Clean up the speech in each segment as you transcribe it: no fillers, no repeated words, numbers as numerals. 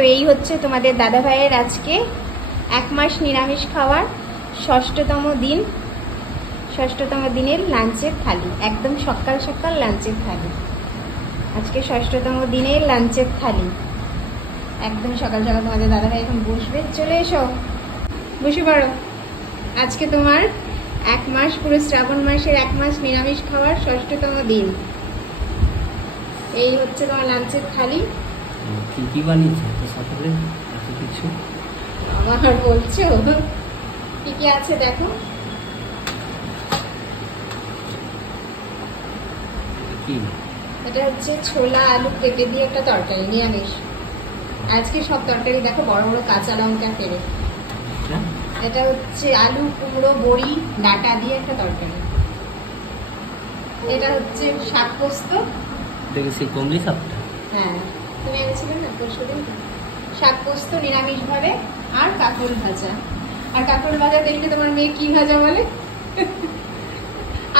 তো এই হচ্ছে তোমাদের দাদা ভাইয়ের আজকে 1 মাস নিরামিষ খাওয়ার ষষ্ঠতম দিনের লাঞ্চের থালি। একদম সকাল সকাল লাঞ্চের থালি। আজকে ষষ্ঠতম দিনের লাঞ্চের থালি একদম সকাল সকাল। তোমাদের দাদা ভাই এখন বসবে, চলে এসো বসে পড়ো। আজকে তোমার 1 মাস, পুরো শ্রাবণ মাসের 1 মাস নিরামিষ খাওয়ার ষষ্ঠতম দিন। এই হচ্ছে তোমার লাঞ্চের থালি। কি কি বানিয়েছে সকালে? এত কিছু আবার বলছো? কি কি আছে দেখো। কি? এটা হচ্ছে ছোলা আলু পেঁপে দিয়ে একটা তরকারি, নিরামিষ। আজকে সব তরকারি দেখো বড় বড় কাঁচা লঙ্কা ফেলে। এটা হচ্ছে আলু কুমড়ো বড়ি ডাটা দিয়ে একটা তরকারি। এটা হচ্ছে শাক পোস্ত। দেখে সেই কমলি শাকটা। হ্যাঁ, তুমি এনেছিলে না পরশুদিন। শাক পোস্ত নিরামিষ ভাবে, আর কাঁকরোল ভাজা। আর কাঁকরোল ভাজা দেখলে তোমার মেয়ে কি ভাজা বলে?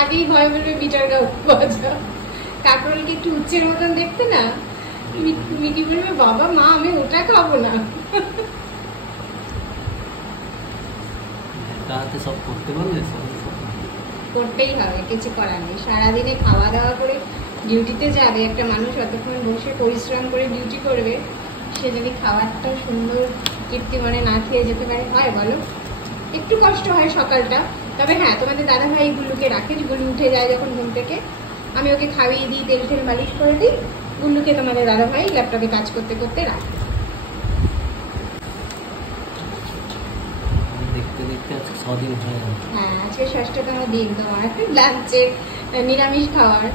আগেই ভয় বলবে বিটার ভাজা। কাঁকরোলকে একটু উচ্চের মতন দেখতে না, মিটি বলবে বাবা মা আমি ওটা খাবো না। তাতে সব করতে পারলে করতেই হবে, কিছু করার নেই। সারাদিনে খাওয়া দাওয়া করে ডিউটিতে যাবে একটা মানুষ, অতক্ষণ বসে পরিশ্রম করে ডিউটি করবে, সে যদি খাবারটা সুন্দর তৃপ্তি মানে না খেয়ে যেতে পারে, হয় বলো? একটু কষ্ট হয় সকালটা। তবে হ্যাঁ, তোমাদের দাদা ভাই গুল্লুকে রাখে, গুল্লু উঠে যায় যখন ঘুম থেকে, আমি ওকে খাইয়ে দিই, তেল ফেল মালিশ করে দিই, গুল্লুকে তোমাদের দাদা ভাই ল্যাপটপে কাজ করতে করতে রাখে। দেখতে দেখতে আজকে 6 দিন হয়ে গেল। হ্যাঁ, আজকে ষষ্ঠতম দিন তোমার লাঞ্চে নিরামিষ খাওয়ার।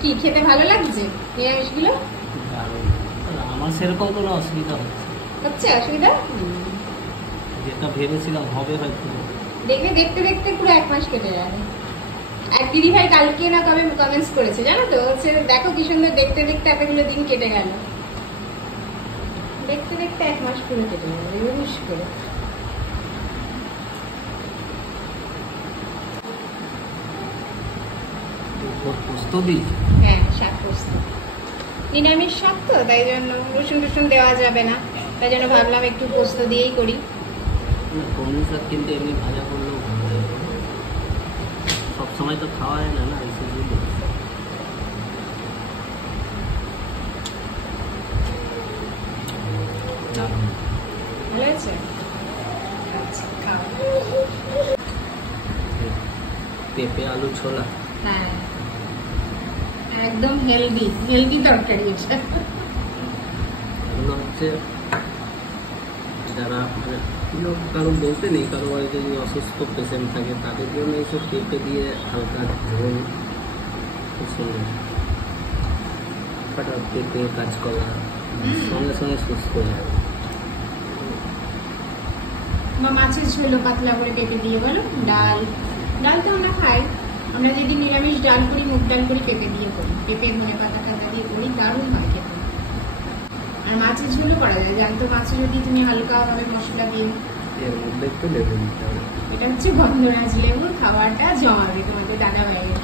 কি খেতে ভালো লাগছে নিরামিষগুলো? আমার সেরকম কোনো অসুবিধা হচ্ছে অসুবিধা? যেটা ভেবেছিলাম হবে হয়তো। দেখবে দেখতে দেখতে পুরো 1 মাস কেটে যাবে। এক দিদি ভাই কালকে না কবে কমেন্টস করেছে জানো তো, হচ্ছে দেখো কি সুন্দর দেখতে দেখতে এতগুলো দিন কেটে গেল। দেখতে দেখতে 1 মাস পুরো কেটে যাবে রুশ করে। পোস্ত দিই। হ্যাঁ, শাক পোস্ত নিরামিষ শাক তো, তাই জন্য রসুন টসুন দেওয়া যাবে না, তাই জন্য ভাবলাম একটু পোস্ত দিয়েই করি। কমলি শাক কিন্তু এমনি ভাজা করলেও ভালো লাগে, সবসময় তো খাওয়া হয় না এই সবগুলো। ভালো আছে? আচ্ছা, খাও। পেঁপে আলু ছোলা। হ্যাঁ, একদম হেলদি তরকারি এটা। এগুলো হচ্ছে যারা মানে কারো বলতে নেই, কারো বাড়িতে যদি অসুস্থ পেশেন্ট থাকে তাদের জন্য এইসব পেঁপে দিয়ে হালকা ঝোল খুব সুন্দর। কাটা পেঁপে কাঁচকলা সঙ্গে সঙ্গে সুস্থ হয়ে যাবে। বা মাছের ঝোলও পাতলা করে পেঁপে দিয়ে, বলো। ডাল তো আমরা খাই, আমরা যদি নিরামিষ ডাল করি, মুগ ডাল করি, পেঁপে দিয়ে করি, পেঁপে ধনে পাতা টাতা দিয়ে করি, দারুণ হয় খেতে। আর মাছের ঝোলও করা যায়, জ্যান্ত মাছে যদি তুমি হালকা ভাবে মশলা দিয়ে, এর মধ্যে একটু লেবু দিতে হবে। এটা হচ্ছে গন্ধরাজ লেবু, খাবারটা জমাবে তোমাদের দাদা ভাইয়ের।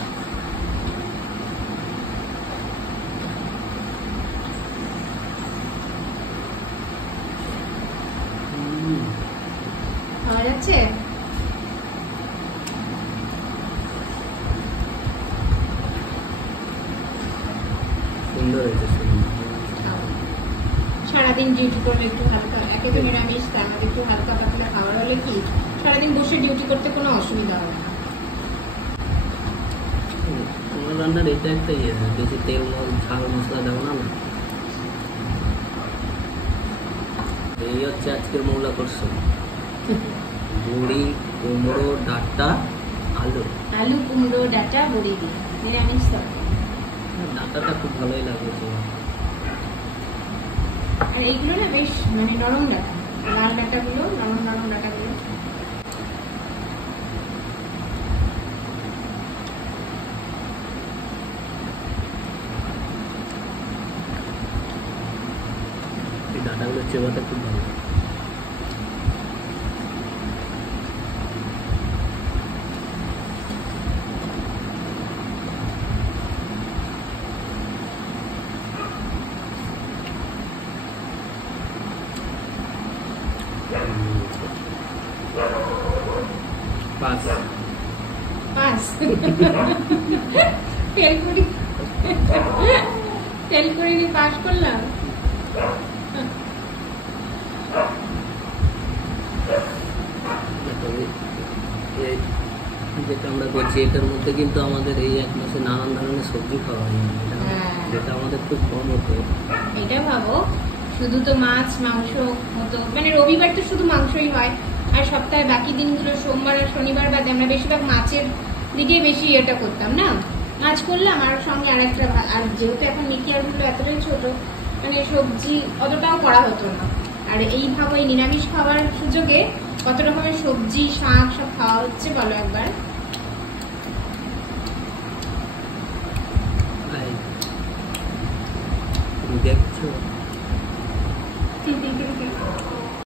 খাওয়া যাচ্ছে? সুন্দর হয়েছে। সারাদিন ডিউটি করলে একটু হালকা, একে তো নিরামিষ, তার মধ্যে একটু হালকা পাতলা খাবার হলে কি সারাদিন বসে ডিউটি করতে কোনো অসুবিধা হবে না। তোমার রান্নার এটা একটা ইয়ে, বেশি তেল ঝাল মশলা দেবো না। এই হচ্ছে আজকের মূল আকর্ষণ, বড়ি কুমড়ো ডাঁটা আলু কুমড়ো ডাঁটা বড়ি দিয়ে নিরামিষ তরকারি। ডাঁটাটা খুব ভালোই লাগে তোমার। আর এইগুলো না বেশ মানে নরম ডাঁটা, লাল ডাঁটাগুলো নরম নরম ডাঁটাগুলো। এই ডাঁটাগুলো চেবাতে খুব ভালো। পাঁচ পাস ফেল করি ফেল করে দিয়ে পাস করলাম। এই যেটা আমরা করছি এটার মধ্যে কিন্তু আমাদের এই এক মাসে নানান ধরনের সবজি খাওয়া হয় না, হ্যাঁ। যেটা আমাদের খুব কম হতো। এটা ভাবো, শুধু তো মাছ মাংস মতো, মানে রবিবার তো শুধু মাংসই হয়, আর সপ্তাহে বাকি দিনগুলো সোমবার আর শনিবার বাদে আমরা বেশিরভাগ মাছের দিকে বেশি এটা করতাম না, মাছ করলাম আর সঙ্গে আর একটা আর যেহেতু এখন নিকিয়ার গুলো এতটাই ছোট, মানে সবজি অতটাও করা হতো না। আর এই ভাবো এই নিরামিষ খাওয়ার সুযোগে কত রকমের সবজি শাক সব খাওয়া হচ্ছে বলো একবার। দেখছো